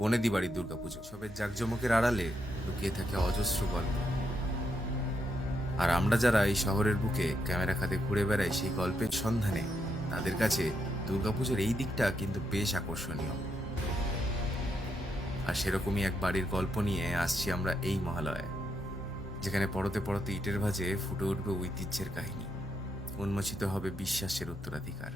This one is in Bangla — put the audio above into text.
বনেদি বাড়ির দুর্গাপুজো। সবের জাঁকজমকের আড়ালে লুকিয়ে থাকে অজস্র গল্প। আর আমরা যারা এই শহরের বুকে ক্যামেরা খাতে ঘুরে বেড়াই সেই গল্পের সন্ধানে, তাদের কাছে দুর্গাপুজোর এই দিকটা কিন্তু বেশ আকর্ষণীয়। আর সেরকমই এক বাড়ির গল্প নিয়ে আসছি আমরা এই মহালয়ায়, যেখানে পরতে পরতে ইটের ভাঁজে ফুটে উঠবে ঐতিহ্যের কাহিনী, উন্মোচিত হবে বিশ্বাসের উত্তরাধিকার।